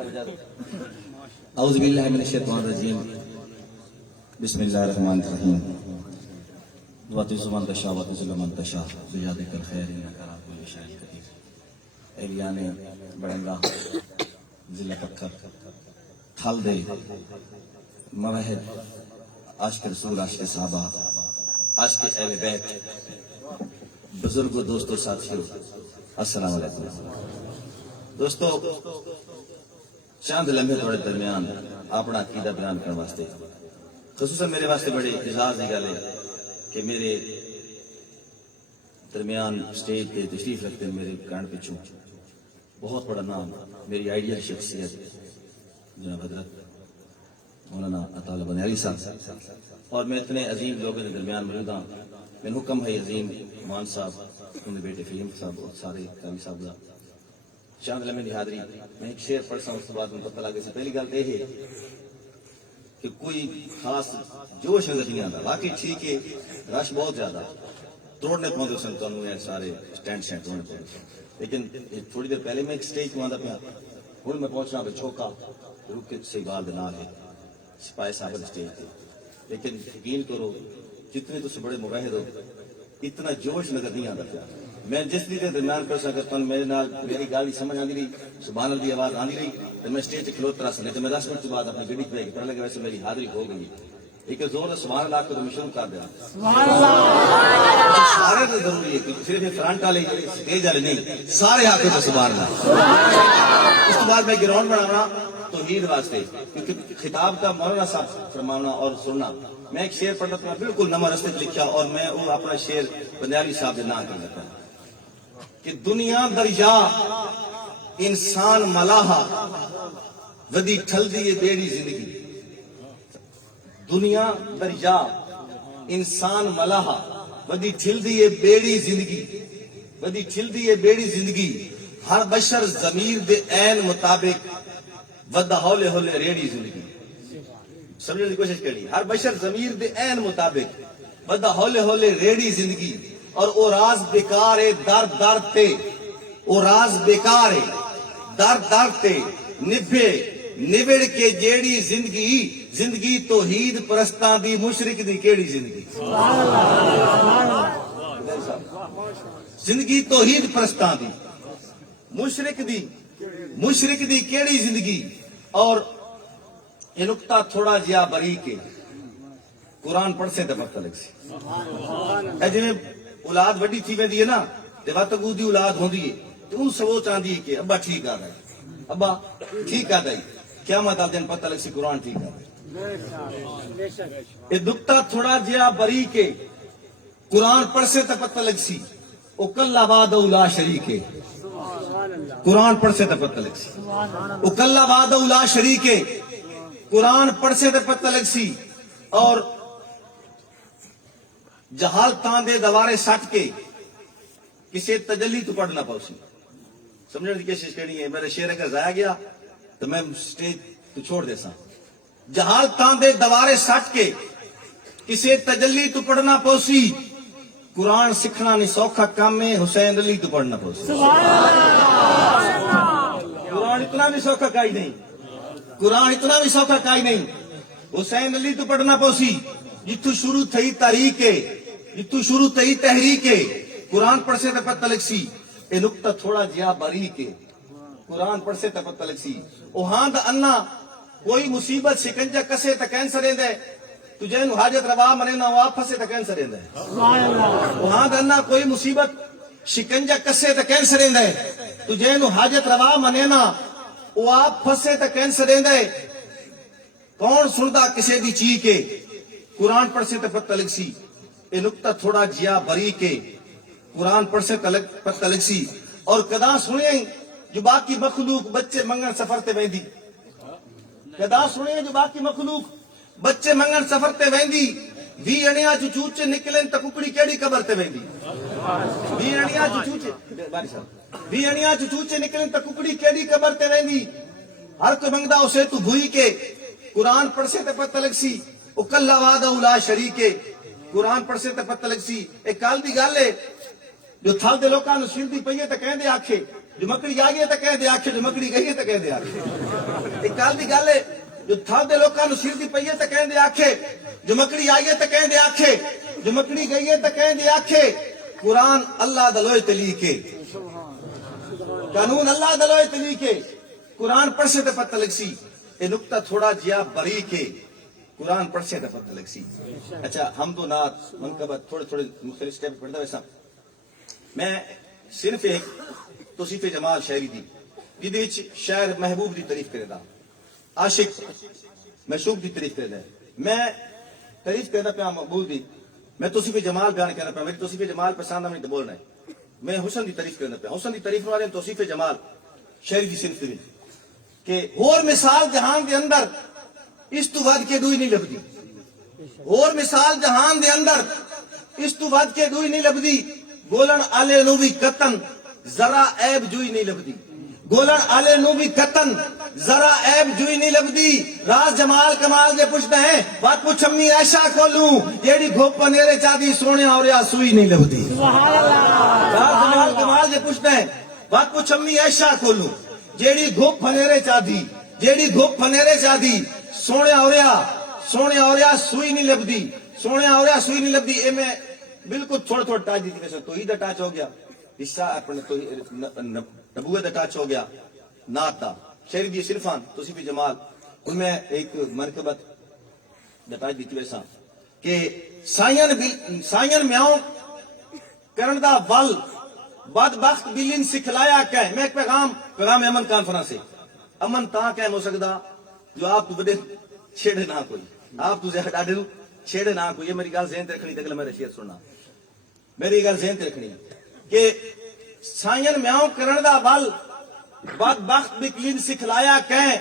اعوذ باللہ من الشیطان الرجیم بسم اللہ الرحمن الرحیم وَتِزُ مَنْ تَشَاءُ وَتُذِلُّ مَنْ تَشَاءُ بِيَدِكَ الْخَيْرُ إِنَّكَ عَلَىٰ كُلِّ شَيْءٍ قَدِيرٌ۔ ایلیانے بڑنگا ضلع پکھر تھل دے موحد عاشق رسول عاشق صحابہ عاشق اہل بیت بزرگوں دوستوں ساتھیوں السلام علیکم۔ دوستو چاند لمحے تھوڑے درمیان اپنا عقیدہ بیان کرنے واسطے خصوصاً میرے واسطے بڑے اعزاز کی گل ہے کہ میرے درمیان سٹیج پہ تشریف رکھتے ہیں میرے کان پچھوں بہت بڑا نام میری آئیڈیل شخصیت جناب حضرت مولانا عطا اللہ بنیاری صاحب اور میں اتنے عظیم لوگوں کے درمیان موجود ہوں۔ میں حکم ہے عظیم مان صاحب ان کے بیٹے فہیم صاحب اور سارے کامی صاحب کا چاند لمحے کی حاضری میں ایک شعر پڑھتا ہوں، اس کے بعد ان کو پتہ لگے سے پہلی گل یہ ہے کہ کوئی خاص جوش نظر نہیں آتا، باقی ٹھیک ہے رش بہت زیادہ توڑنے پہنچے سن تو سارے اسٹینڈ شینڈ توڑنے پہنچے، لیکن تھوڑی دیر پہلے میں ایک سٹیج پہ آتا پیا ہوں میں پہنچنا پہ چھوکا رک کے صحیح بال دال ہے سپاہی صاحب اسٹیج پہ، لیکن یقین کرو جتنے تو سے بڑے موحد ہو اتنا جوش نظر نہیں آتا پیا۔ میں جس دن درمیان کر سکتا ہوں میرے نال میری گل سمجھ آتی رہی سبحان اللہ کی آواز آتی رہی تو میں اسٹیج سے کھلوتا رہا نہیں تو میں 10 منٹ کے بعد اپنی گڈی پہ پڑھنے لگا ویسے میری حاضری ہو گئی ایک زور سبحان اللہ کو تو میں شروع کر دیا سارے تو ضروری ہے صرف فرنٹ والے اسٹیج والے نہیں سارے آ کے تو سبحان اللہ۔ اس کے بعد میں گراؤنڈ بنانا توحید واسطے کیونکہ خطاب کا مولانا صاحب فرمانا اور سننا میں ایک شعر پڑھتا تھا بالکل نمبر رستے لکھا اور میں وہ اپنا شعر بندیالی صاحب کے نام کر لیتا کہ دنیا دریا انسان ملاحا ودی ٹھل دیے بیڑی زندگی، دنیا دریا انسان ملاحا ودی ٹھل دیے بیڑی زندگی، ودی ٹھل دیے بیڑی زندگی ہر بشر ضمیر دے عین مطابق ودا ہولے ہولے ریڑی زندگی۔ سمجھنے کی کوشش کری ہر بشر ضمیر دے عین مطابق ودا ہولے ہولے ریڑی زندگی اور او راز بیکار ہے در در تے، او راز بیکار ہے در در تے نبھے نبڑ کے جیڑی زندگی، زندگی توحید پرستاں دی مشرک دی کیڑی زندگی، زندگی توحید پرستاں دی مشرک دی کیڑی زندگی۔ اور یہ نقطہ تھوڑا جہا باریک ہے قرآن پڑھ سے پتہ لگ سی جی اولاد وڈی تھی ویندی ہے نا تے وقت دی اولاد ہوندی ہے تو ان سوچ آندی ہے کہ ابا ٹھیک آ رہا ہے ابا ٹھیک آ رہا ہے قیامت والے دن پتہ لگ سی قرآن ٹھیک آ رہا ہے۔ یہ نقطہ تھوڑا جہا باریک ہے قرآن پڑھ سے تے پتہ لگ سی او کلا وحدہ لا شریک ہے، قرآن پڑھ سے تے پتہ لگ سی او کلا وحدہ لا شریک ہے، قرآن پڑھ سے تے پتہ لگ سی۔ اور جہالتاں دے دوارے سٹ کے کسی تجلی تو پڑھنا پاؤ سی، سمجھنے کی کوشش کرنی ہے۔ میرا شعر اگر ضائع گیا تو میں سٹیج تو چھوڑ دے سا۔ جہالتاں دے دوارے سٹ کے کسی تجلی تو پڑھنا پاؤ سی، قرآن سکھنا نہیں سوکھا کام ہے حسین علی تو پڑھنا پاؤ سی۔ قرآن اتنا بھی سوکھا کائی نہیں، قرآن اتنا بھی سوکھا کائی نہیں، حسین علی تو پڑھنا پاؤ سی جتو شروع تھی تاریخ ہے، جتو شروع تھی تحریک ہے، قرآن پڑھ سے تے پتہ لگ سی۔ اے نقطہ تھوڑا جہا باریک ہے قرآن پڑھ سے تے پتہ لگ سی۔ او ہاں دا انا کوئی مصیبت شکنجہ کسے تے کینسر رہندا ہے تجھے نو حاجت روا منے نہ آپ پھسے تے کینسر رہندا ہے۔ او ہاں دا انا کوئی مصیبت شکنجہ کسے تے کینسر رہندا ہے تجھے نو حاجت روا منے نہ او آپ پھسے تے کینسر رہندا ہے۔ کون سندا کسے دی چیخ کے قرآن پڑھ سے تے پتہ لگ سی۔ اے نقطہ تھوڑا جہا باریک ہے قرآن پڑھ سے پتہ لگ سی۔ اور کدا سنے جو باقی مخلوق بچے منگن سفر تے ویندی، کدا سنے جو باقی مخلوق بچے منگن سفر تے ویندی، وی انیا چ چوچے نکلن تے ککڑی کیڑی قبر تے ویندی، وی انیا چ چوچے نکلن تے ککڑی کیڑی قبر تے ویندی۔ ہر کوئی منگدا اسے تو بھوئی کے قرآن پڑھ سے تے پتہ لگ سی او کلا وحدہ لا شریک ہے، قرآن پڑھ سے تے پتہ لگ سی۔ ایک کال دی گل ہے جو تھل دے لوکاں نوں سلدی پئی ہے تے کہندے آکھے جو مکڑی آ گئی تو کہہ دے آکھے جو مکڑی گئی ہے تو کہہ دے آکھے ایک کال دی گل ہے جو تھا دے لوکاں نو سر دی پئی ہے تو کہہ دے آکھے جو مکڑی آئی ہے تو کہہ دے آکھے جو مکڑی گئی ہے تو کہہ دے آکھے قرآن اللہ دلوئے تلیکے قانون اللہ دلوئے تلیکے قرآن پڑھ سے تے پتہ لگ سی اے نقطہ تھوڑا جیا باریک ہے قرآن پڑھ سے تے پتہ لگ سی اچھا ہم تو نعت منقبت تھوڑے تھوڑے مختلف سٹیپ پڑھدا ویسا میں صرف ایک توصیف جمال شاعری دی جدے وچ شاعر محبوب دی تعریف کرے دا عاشق معشوق دی تعریف کرے دا میں تعریف کردا پیا مقبول دی میں توصیف جمال بیان کرنا پیا میری توصیف جمال پسند ہے نہیں تو بولنا ہے میں حسن دی تعریف کرنا پیا حسن دی تعریف والے توصیف جمال شاعری دی صرف دی کہ اور مثال جہان دے اندر اس تو ود کے دوئی نہیں لبدی اور مثال جہان دے اندر اس تو ود کے دوئی نہیں لبدی گولن آلے نو بھی قطن ذرا عیب جوئی نہیں لبدی گولن آلے نو بھی قطن ذرا عیب جوئی نہیں لبدی راز جمال کمال دے پوچھتے ہیں بات پوچھ امی ایشا کھولوں جیڑی گھوپ نیرے چاہدی سونے اور یا سوئی نہیں لبدی راز جمال کمال دے پوچھتے ہیں بات پوچھ امی ایشا کھولوں جیڑی گھوپ نیرے چاہدی جیڑی گھوپ نیرے چاہدی سونے اور یا سوئی نہیں لبدی سونے اور یا سوئی نہیں لبدی اے میں بالکل تھوڑا تھوڑا ٹچ دیتی ویسے توحید دا ٹچ ہو گیا حصہ اپنے نبوت دا ٹچ ہو گیا نعت دا شعر دی صرفان توصیف جمال ان میں ایک منقبت دا ٹچ دیتی ویسا کہ سائین میاؤں کرن دا ول بدبخت بلین سکھلایا کہ میں ایک پیغام امن کانفرنس سے امن تاں کہم ہو سکدا جو آپ تو بڑے چھیڑے نہ کوئی آپ تو زیادہ ڈاڈے چھیڑے نہ کوئی یہ میری گل ذہن تے رکھنی تے اگلا میرے شعر سننا میری گل ذہن تے رکھنی کہ سائن میاؤں کرن دا ول بدبخت بکلین سکھلایا کہیں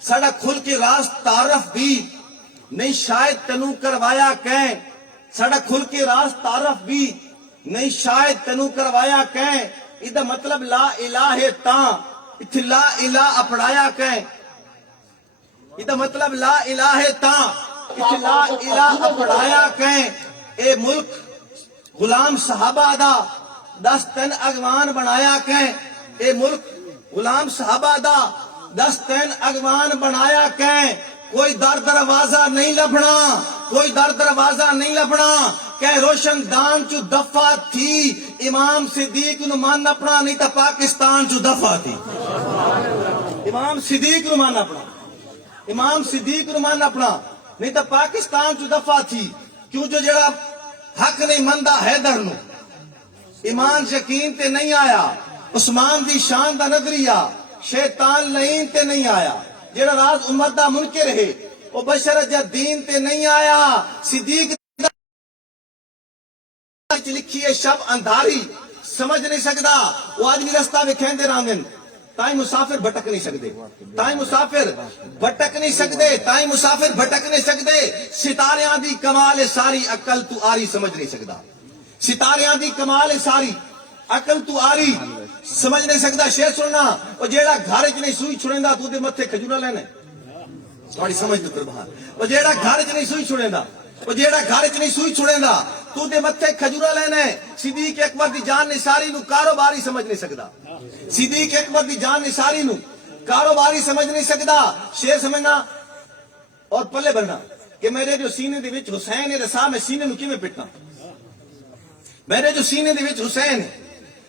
ساڑا کھل کے راز تعارف بھی نہیں شاید تنو کروایا کہیں ساڑا کھل کے راز تعارف بھی نہیں شاید تنو کروایا کہیں ادھا مطلب لا الہ تاں اتھ لا الہ اپڑایا کہیں ادھا مطلب لا الہ تاں اتھ لا الہ اپڑایا کہیں اے ملک غلام صحابہ دا دس تین اگوان بنایا کہیں اے ملک غلام صحابہ دا دس تین اگوان بنایا کہیں کوئی در دروازہ نہیں لبنا کوئی در دروازہ نہیں لبنا کہ روشن دان چو دفعہ تھی امام صدیق نو مان اپنا نہیں تا پاکستان چو دفعہ تھی امام صدیق نو مان اپنا امام صدیق نو مان اپنا نہیں تا پاکستان چو دفعہ تھی کیوں جو جڑا حق نہیں مندہ حیدر نو ایمان یقین تے نہیں آیا عثمان دی شان دا نظریہ شیطان لعین تے نہیں آیا جڑا راز عمر دا منکر رہے وہ بشر جا دین تے نہیں آیا صدیق لکھی ہے شب اندھاری سمجھ نہیں سکتا وہ آدمی رستہ وکھین دے رانگن تائیں مسافر بھٹک نہیں سکتے تائیں مسافر بھٹک نہیں سکتے تائیں مسافر بھٹک نہیں سکتے ستاریاں دی کمال ساری عقل تو آری سمجھ نہیں سکتا ستاریاں دی کمال ساری عقل تو آری سمجھ نہیں سکتا شعر سننا وہ جیڑا گھر چ نہیں سوئی چھڑیندا تو دے متھے کھجورا لینے تھوڑی سمجھ تو باہر وہ جیڑا گھر چ نہیں سوئی چھڑیندا وہ جیڑا گھر چ نہیں سوئی چھڑیندا تو دے متھے کھجورا لینے صدیق اکبر دی جان نثاری نو کاروباری سمجھ نہیں سکدا صدیق اکبر دی جان نثاری نو کاروباری سمجھ نہیں سکدا شعر سمجھنا اور پلے بننا کہ میرے جو سینے دے وچ حسین رسا میں سینے نو کیویں پٹنا میرے جو سینے دے وچ حسین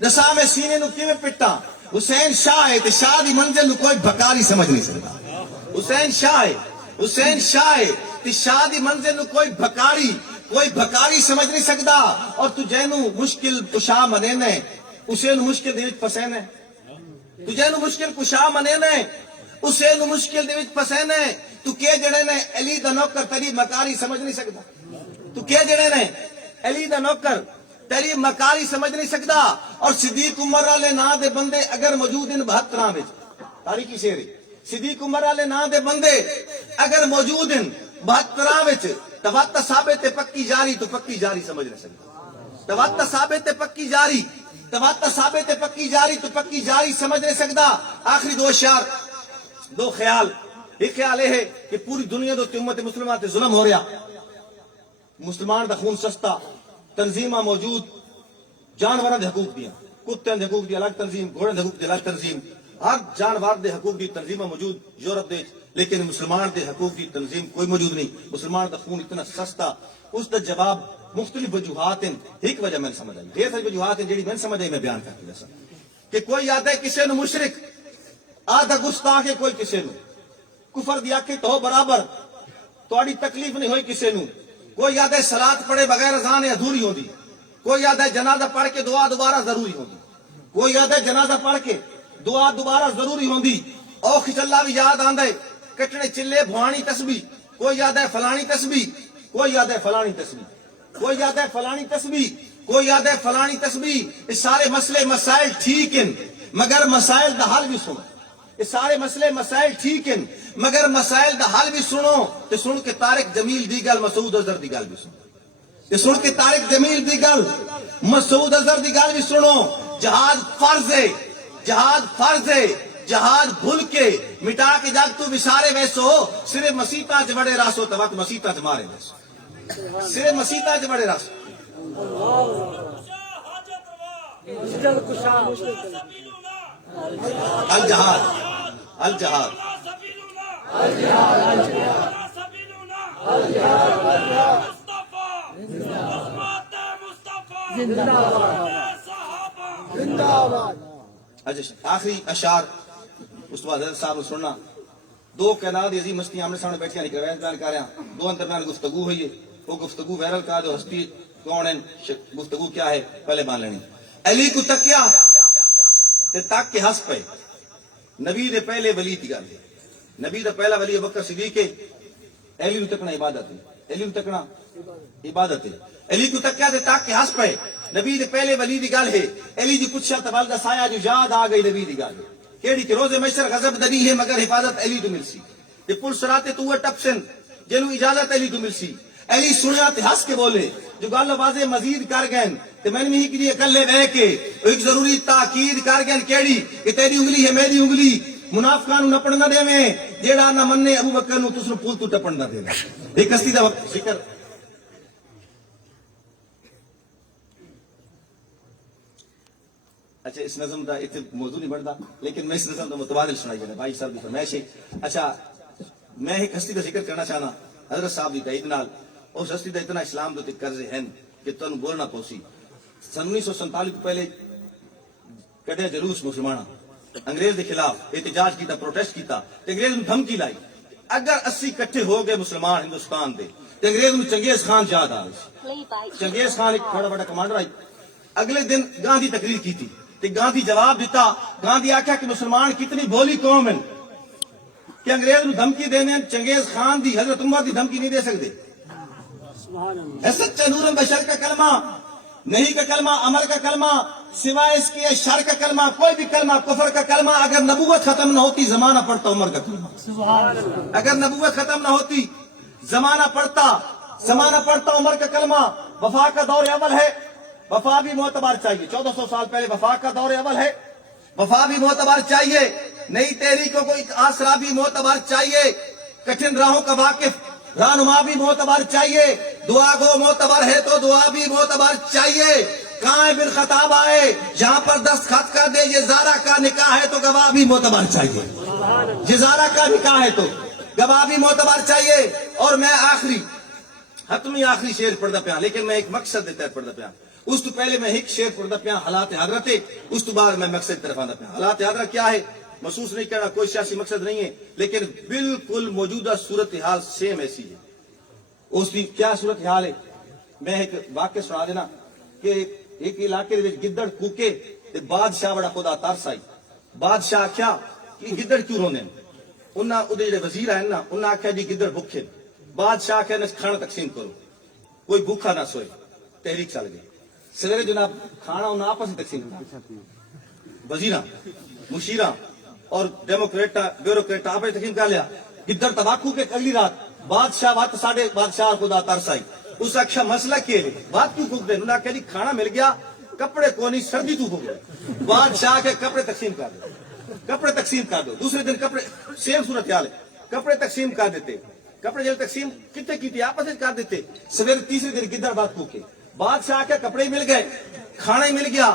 رسا میں سینے نو کیویں پٹا حسین شاہ ہے تے شاہ دی منزل نو کوئی بھکاری سمجھ نہیں سکدا حسین شاہ ہے تے شاہ دی منزل نو کوئی بھکاری سمجھ نہیں سکدا اور تجھے نو مشکل کشا منینے اسے نو مشکل دے وچ پسینے تجھے نو مشکل کشا منینے اسے نو مشکل دے وچ پسینے تو کہ جڑے نے علی دا نوکر تیری مکاری سمجھ نہیں سکدا تو کہ جڑے نے علی دا نوکر تیری مکاری سمجھ نہیں سکدا اور صدیق عمر والے نا دے بندے اگر موجود ان 72 وچ تاریخی شعر صدیق عمر والے نا دے بندے اگر موجود ان 72 وچ توات ثابت پکی جاری تو پکی جاری سمجھ نہیں سکدا توات ثابت پکی جاری توات ثابت پکی جاری تو پکی جاری سمجھ نہیں سکدا آخری دو اشعار دو خیال ایک خیال ہے کہ پوری دنیا دے امت مسلمہ تے ظلم ہو رہا مسلمان دا خون سستا تنظیمہ موجود جانوراں دے حقوق دیاں کتوں کے حقوق کی الگ تنظیم، گھوڑے کے حقوق کی الگ تنظیم، ہر جانور کے حقوق کی تنظیم موجود یورپ دے، لیکن مسلمان کے حقوق کی تنظیم کوئی موجود نہیں. مسلمان کا خون اتنا سستا. اس کا جواب مختلف وجوہات ہیں. ایک وجہ میں نے سمجھ آئی، ڈھیر ساری وجوہات ہیں جی میں سمجھ آئی، میں بیان کر کے دسا کہ کوئی آدھا کسی نو مشرک، آدھا گستاخ ہے کوئی کسی نو کفر دی آکھے تو برابر تھوڑی تکلیف نہیں ہوئی کسی نو. کوئی آدھا صلات پڑھے بغیر اذان ادھوری ہوندی، کوئی آدھا جنازہ پڑھ کے دعا دوبارہ ضروری ہوندی، کوئی آدھا جنازہ پڑھ کے دعا دوبارہ ضروری ہوندی. او خچلہ بھی یاد آندا ہے، کٹنے چلے بھوانی تسبیح، کوئی آدھا ہے فلانی تسبیح، کوئی آدھا ہے فلانی تسبیح، کوئی آدھا ہے فلانی تسبیح، کوئی آدھا ہے فلانی تسبیح. یہ سارے مسئلے مسائل ٹھیک ہیں مگر مسائل دا حل بھی سنو. یہ سارے مسئلے مسائل ٹھیک ہیں مگر مسائل دا حل بھی سنو. تے سن کے طارق جمیل دی گل، مسعود اظہر دی گل بھی سنو. تے سن کے طارق جمیل دی گل، مسعود اظہر دی گل بھی سنو. جہاد فرض ہے، جہاد فرض ہے. جہاد بھول کے مٹا کے جاگ تو بسارے ویسو، صرف مسیطہ چ بڑے راسو تو وقت مسیطہ چ مارے ویسو، صرف مسیطہ چ بڑے راسو. الجہاد الجہاد اچھا آخری اشعار اس کے بعد حضرت صاحب نے سننا. دو کائنات دی عظیم ہستیاں آمنے سامنے بیٹھیاں نہیں بیان کر رہے ہیں، دو درمیان گفتگو ہوئی ہے. وہ گفتگو وائرل کرا دو، ہستی کون ہے، گفتگو کیا ہے پہلے مان لینی. علی کو تکیا تے تک کے ہس پے. نبی دے پہلے ولی دی گل ہے، نبی دا پہلا ولی ابوبکر صدیق ہے. علی نو تکنا عبادت ہے، علی نو تکنا عبادت ہے. علی کو تکیا تے تک کے ہس پے. نبی دے پہلے ولی دی گل ہے. علی دی پوچھا تے ول دا سایہ جو یاد آ گئی نبی دی گل کیڑی کہ روز محشر غضب دنی ہے مگر حفاظت علی تو ملسی. تے پل صراط تو ٹپسن جنوں اجازت علی تو ملسی. علی سنیا تے ہس کے بولے جو گل واضح مزید کر گئے تے میں نہیں کہ اکلے بہ کے ایک ضروری تاکید کر گئے کیڑی کہ تیری انگلی ہے میری انگلی، منافقاں نو نپڑ نہ دیویں، جیڑا نہ مننے ابوبکر نو تس نو پل تو ٹپن نہ دیویں. ایک ہستی دا ذکر. اچھا اس نظم دا اتنے موضوع نہیں بنتا لیکن میں اس نظم دا متبادل سنائی گیا بھائی صاحب کی فرمائش ہے. اچھا میں ایک ہستی کا ذکر کرنا چاہنا حضرت صاحب کی تائید نال. اس ہستی دا اتنا اسلام دے قرضے ہیں کہ تنوں بولنا پوسی. سن 1947 تو پہلے کڈیا جلوس مسلماناں انگریز دے خلاف احتجاج کیتا، پروٹیسٹ کیتا تے انگریز نوں دھمکی لائی اگر 80 اکٹھے ہو گئے مسلمان ہندوستان دے تے انگریز نوں چنگیز خان یاد آ گئی. چنگیز خان ایک بڑا بڑا کمانڈر آئی. اگلے دن گاندھی تقریر کی تھی تے گاندھی جواب دیتا. گاندھی آکھیا کہ مسلمان کتنی بھولی قوم ہیں کہ انگریز نوں دھمکی دینے چنگیز خان دی، حضرت عمر دی دھمکی نہیں دے سکتے. اے سچے نور بشر کا کلمہ نہیں کا کلمہ، عمل کا کلمہ، سوائے اس کے شر کا کلمہ، کوئی بھی کلمہ کفر کا کلمہ. اگر نبوت ختم نہ ہوتی زمانہ پڑتا عمر کا کلمہ، اگر نبوت ختم نہ ہوتی زمانہ پڑتا عمر کا کلمہ. وفا کا دور اول ہے، وفا بھی معتبر چاہیے. 1400 سال پہلے وفا کا دور اول ہے، وفا بھی معتبر چاہیے. نئی تحریکوں کو ایک آسرا بھی معتبر چاہیے. کٹھن راہوں کا واقف رہنما بھی معتبر چاہیے. دعا گو معتبر ہے تو دعا بھی معتبر چاہیے. کہاں بن خطاب آئے جہاں پر دستخط کر دے یہ زارا کا نکاح ہے تو گواہ بھی معتبر چاہیے. یہ زارا کا نکاح ہے تو گواہ بھی معتبر چاہیے. اور میں حتمی آخری شعر پڑھتا پیا لیکن میں ایک مقصد دیتا ہے پڑھتا پیا. اس تو پہلے میں ایک شعر پڑھتا پیا حالات حاضرت ہے، اس تو بعد میں مقصد طرف آتا پیا. حالات حاضرت کیا ہے محسوس نہیں کرنا، کوئی سیاسی مقصد نہیں ہے لیکن بالکل موجودہ صورتحال سیم ایسی ہے. اس کی کیا صورتحال ہے میں ایک واقعہ سنا دینا کہ ایک علاقے دے گدڑ کوکے تے بادشاہ بڑا خدا ترس آئی. بادشاہ آخیا کہ گدڑ کیوں روندے ہیں؟ انہاں او دے جڑے وزیر ہیں نا انہاں آخیا جی گدڑ بھوکے. بادشاہ آخیا نہ کھانا تقسیم کرو، کوئی بھوکا نہ سوئے. تحریک چل گئی. سویرے جناب کھانا انہاں آپس میں تقسیم کیا، وزیراں مشیراں اور ڈیموکریٹا بیوروکریٹا آپس تقسیم کر لیا. گدڑ تباکو کے اگلی رات بادشاہ وات ساڑھے بادشاہ خدا ترس آئی. اس آخیا مسئلہ کیا ہے بات کیوں پھوک دے؟ انہوں نے آخیا جی کھانا مل گیا کپڑے کو نہیں سردی تو پھوک دے. بادشاہ کے کپڑے تقسیم کر دو، کپڑے تقسیم کر دو. دوسرے دن کپڑے سیم صورتحال ہے، کپڑے تقسیم کر دیتے. کپڑے جب تقسیم کتنے کی تھی آپس میں کر دیتے. سویرے تیسرے دن گدڑ بات پھوکے. بادشاہ کے کپڑے مل گئے، کھانا ہی مل گیا.